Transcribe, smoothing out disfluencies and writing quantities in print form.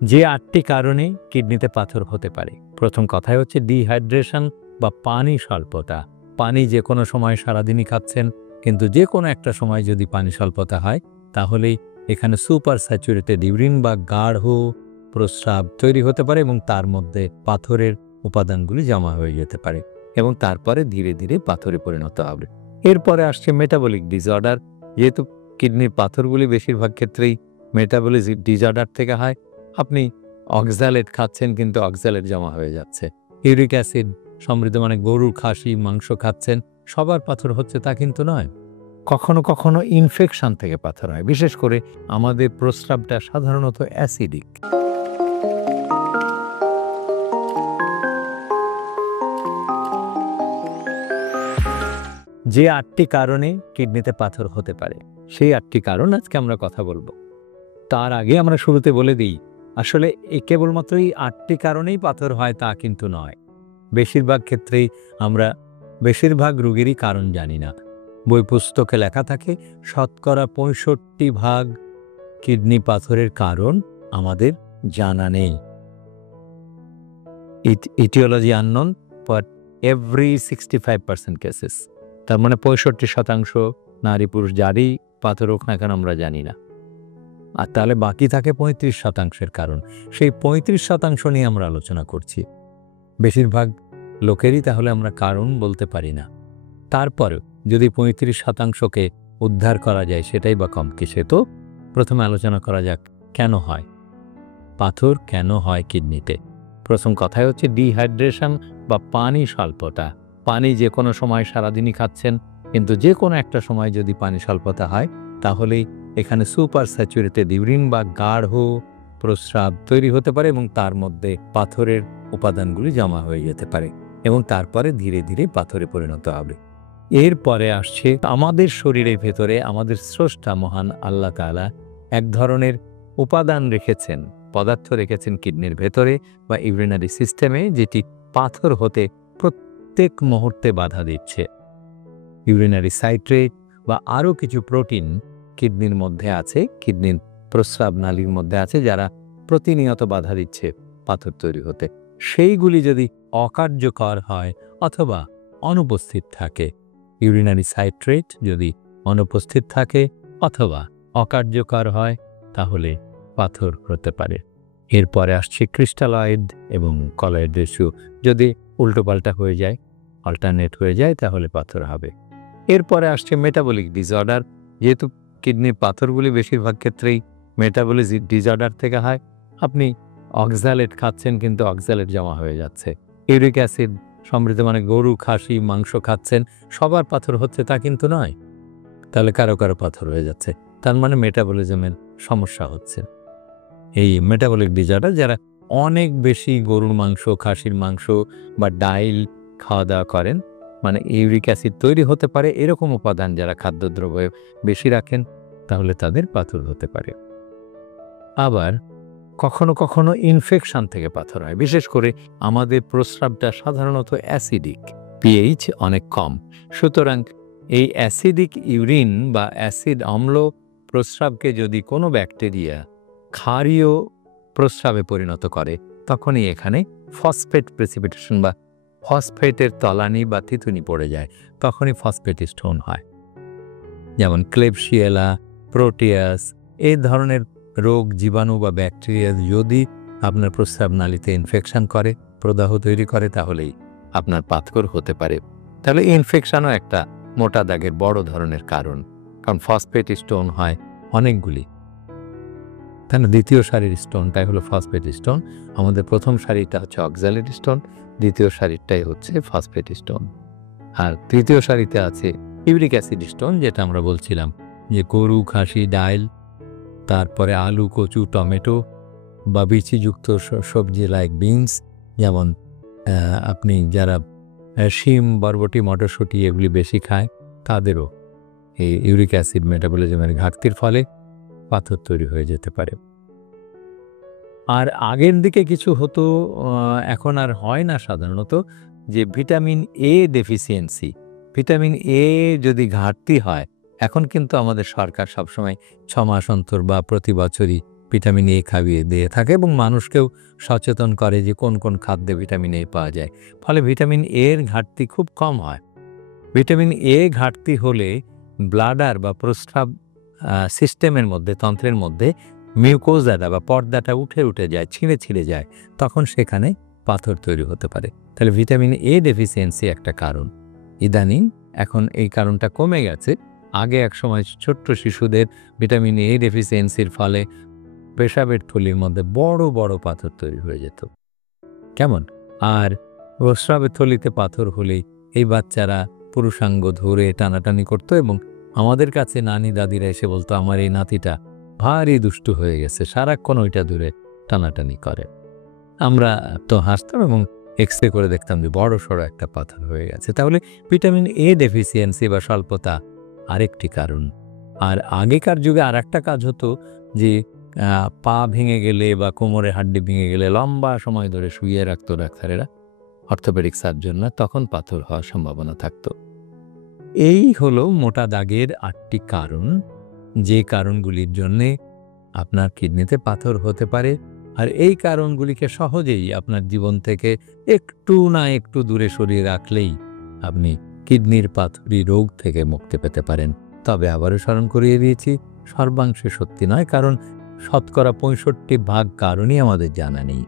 যে ৮টি কারণে কিডনিতে পাথর হতে পারে। প্রথম কথাই হচ্ছে ডিহাইড্রেশন বা পানি স্বল্পতা। পানি যে কোনো সময় সারাদিনই খাচ্ছেন, কিন্তু যে কোনো একটা সময় যদি পানি স্বল্পতা হয়, তাহলেই এখানে সুপার স্যাচুরেটেড ইউরিন বা গাঢ় প্রস্রাব তৈরি হতে পারে এবং তার মধ্যে পাথরের উপাদানগুলি জমা হয়ে যেতে পারে এবং তারপরে ধীরে ধীরে পাথরে পরিণত হবে। এরপরে আসছে মেটাবলিক ডিসঅর্ডার। যেহেতু কিডনির পাথরগুলি বেশিরভাগ ক্ষেত্রেই মেটাবলিক ডিসঅর্ডার থেকে হয়, আপনি অক্সালেট খাচ্ছেন কিন্তু অক্সালেট জমা হয়ে যাচ্ছে। ইউরিক অ্যাসিড সমৃদ্ধ মানে গরুর খাসি মাংস খাচ্ছেন, সবার পাথর হচ্ছে তা কিন্তু নয়। কখনো কখনো ইনফেকশন থেকে পাথর হয়, বিশেষ করে আমাদের প্রস্রাবটা সাধারণত অ্যাসিডিক। যে ৮টি কারণে কিডনিতে পাথর হতে পারে, সেই ৮টি কারণ আজকে আমরা কথা বলবো। তার আগে আমরা শুরুতে বলে দিই, আসলে কেবলমাত্র এই ৮টি কারণেই পাথর হয় তা কিন্তু নয়। বেশিরভাগ ক্ষেত্রেই আমরা বেশিরভাগ রোগেরই কারণ জানি না। বই পুস্তকে লেখা থাকে শতকরা ৬৫% কিডনি পাথরের কারণ আমাদের জানা নেই। Etiology unknown for every 65% cases. তার মানে ৬৫% নারী পুরুষ যারই পাথর হোক না কেন আমরা জানি না। আর তাহলে বাকি থাকে ৩৫%-এর কারণ। সেই ৩৫% নিয়ে আমরা আলোচনা করছি। বেশিরভাগ লোকেরই তাহলে আমরা কারণ বলতে পারি না। তারপরেও যদি ৩৫%কে উদ্ধার করা যায় সেটাই বা কম কিসে। তো প্রথমে আলোচনা করা যাক কেন হয় পাথর, কেন হয় কিডনিতে। প্রথম কথাই হচ্ছে ডিহাইড্রেশন বা পানি স্বল্পতা। পানি যে কোনো সময় সারাদিনই খাচ্ছেন, কিন্তু যে কোনো একটা সময় যদি পানি স্বল্পতা হয়, তাহলেই এখানে সুপার স্যাচুরেটেড ইউরিন বা গাঢ় প্রস্রাব তৈরি হতে পারে এবং তার মধ্যে পাথরের উপাদানগুলি জমা হয়ে যেতে পারে এবং তারপরে ধীরে ধীরে পাথরে পরিণত হবে। এরপরে আসছে আমাদের শরীরের ভেতরে আমাদের স্রষ্টা মহান আল্লাহ তাআলা এক ধরনের উপাদান রেখেছেন, পদার্থ রেখেছেন কিডনির ভেতরে বা ইউরিনারি সিস্টেমে, যেটি পাথর হতে প্রত্যেক মুহূর্তে বাধা দিচ্ছে। ইউরিনারি সাইট্রেট বা আরও কিছু প্রোটিন কিডনির মধ্যে আছে, কিডনির প্রস্রাব নালীর মধ্যে আছে, যারা প্রতিনিয়ত বাধা দিচ্ছে পাথর তৈরি হতে। সেইগুলি যদি অকার্যকর হয় অথবা অনুপস্থিত থাকে, ইউরিনারি সাইট্রেট যদি অনুপস্থিত থাকে অথবা অকার্যকর হয়, তাহলে পাথর হতে পারে। এরপরে আসছে ক্রিস্টালয়েড এবং কলয়েড রেশিও যদি উল্টোপাল্টা হয়ে যায়, অল্টারনেট হয়ে যায়, তাহলে পাথর হবে। এরপরে আসছে মেটাবলিক ডিসঅর্ডার। যেহেতু কিডনির পাথরগুলি বেশিরভাগ ক্ষেত্রেই মেটাবলিক ডিসঅর্ডার থেকে হয়, আপনি অক্সালেট খাচ্ছেন কিন্তু অক্সালেট জমা হয়ে যাচ্ছে। ইউরিক অ্যাসিড সমৃদ্ধ মানে গরু খাসি মাংস খাচ্ছেন, সবার পাথর হচ্ছে তা কিন্তু নয়। তাহলে কারো কারো পাথর হয়ে যাচ্ছে, তার মানে মেটাবলিজমের সমস্যা হচ্ছে। এই মেটাবলিক ডিসঅর্ডার যারা অনেক বেশি গরুর মাংস খাসির মাংস বা ডাইল খাওয়া দাওয়া করেন, মানে ইউরিক অ্যাসিড তৈরি হতে পারে এরকম উপাদান যারা খাদ্যদ্রব্যে বেশি রাখেন, তাহলে তাদের পাথর হতে পারে। আবার কখনো কখনো ইনফেকশন থেকে পাথর হয়, বিশেষ করে আমাদের প্রস্রাবটা সাধারণত অ্যাসিডিক, পিএইচ অনেক কম। সুতরাং এই অ্যাসিডিক ইউরিন বা অ্যাসিড অম্ল প্রস্রাবকে যদি কোনো ব্যাকটেরিয়া ক্ষারীয় প্রস্রাবে পরিণত করে, তখনই এখানে ফসফেট প্রেসিপিটেশন বা ফসফেটের তলানি বা তিতুনি পড়ে যায়, তখনই ফসফেট স্টোন হয়। যেমন ক্লেবশিয়েলা, প্রোটিয়াস এই ধরনের রোগ জীবাণু বা ব্যাকটেরিয়া যদি আপনার প্রস্রাব নালীতে ইনফেকশন করে, প্রদাহ তৈরি করে, তাহলেই আপনার পাথর হতে পারে। তাহলে ইনফেকশনও একটা মোটা দাগের বড় ধরনের কারণ, কারণ ফসফেট স্টোন হয় অনেকগুলি। তাহলে দ্বিতীয় সারির স্টোনটাই হলো ফসফেট স্টোন। আমাদের প্রথম সারিটা হচ্ছে অক্সালেট স্টোন, দ্বিতীয় সারিটাই হচ্ছে ফসফেট স্টোন, আর তৃতীয় সারিতে আছে ইউরিক অ্যাসিড স্টোন, যেটা আমরা বলছিলাম যে গরু খাসি ডাইল, তারপরে আলু কচু টমেটো বা বিচিযুক্ত সবজি লাইক বিনস, যেমন আপনি যারা শিম বরবটি মটরশুঁটি এগুলি বেশি খায়, তাদেরও এই ইউরিক অ্যাসিড মেটাবলিজমের ঘাটতির ফলে পাথর তৈরি হয়ে যেতে পারে। আর আগের দিকে কিছু হতো, এখন আর হয় না সাধারণত, যে vitamin A deficiency, vitamin A যদি ঘাটতি হয়, এখন কিন্তু আমাদের সরকার সবসময় 6 মাস অন্তর বা প্রতি বছরই ভিটামিন এ খাইয়ে দিয়ে থাকে এবং মানুষকেও সচেতন করে যে কোন কোন খাদ্যে ভিটামিন এ পাওয়া যায়। ফলে ভিটামিন এর ঘাটতি খুব কম হয়। ভিটামিন এ ঘাটতি হলে ব্লাডার বা প্রস্রাব সিস্টেমের মধ্যে, তন্ত্রের মধ্যে মিউকোজাটা বা পর্দাটা উঠে যায়, ছিঁড়ে যায়। তখন সেখানে পাথর তৈরি হতে পারে। তাহলে ভিটামিন এ ডেফিসিয়েন্সি একটা কারণ। ইদানিং এখন এই কারণটা কমে গেছে। আগে একসময় ছোট্ট শিশুদের ভিটামিন এ ডেফিসিয়েন্সির ফলে পেশাবের থলির মধ্যে বড় পাথর তৈরি হয়ে যেত। কেমন? আর প্রস্রাবের থলিতে পাথর হলেই এই বাচ্চারা পুরুষাঙ্গ ধরে টানাটানি করত এবং আমাদের কাছে নানি দাদিরা এসে বলতো, আমার এই নাতিটা ভারী দুষ্টু হয়ে গেছে, সারাক্ষণ ওইটা ধরে টানাটানি করে। আমরা তো হাসতাম এবং এক্স-রে করে দেখতাম যে বড়সড় একটা পাথর হয়ে গেছে। তাহলে ভিটামিন এ ডেফিসিয়েন্সি বা স্বল্পতা আরেকটি কারণ। আর আগেকার যুগে আরেকটা কাজ হতো যে পা ভেঙে গেলে বা কোমরের হাড্ডি ভেঙে গেলে লম্বা সময় ধরে শুইয়ে রাখতো ডাক্তারেরা, অর্থোপেডিক সার্জনরা, তখন পাথর হওয়ার সম্ভাবনা থাকতো। এই হলো মোটা দাগের 8টি কারণ, যে কারণগুলির জন্যে আপনার কিডনিতে পাথর হতে পারে। আর এই কারণগুলিকে সহজেই আপনার জীবন থেকে একটু না একটু দূরে সরিয়ে রাখলেই আপনি কিডনির পাথরি রোগ থেকে মুক্তি পেতে পারেন। তবে আবারও স্মরণ করিয়ে দিয়েছি, সর্বাংশে সত্যি নয়, কারণ শতকরা 65% কারণই আমাদের জানা নেই।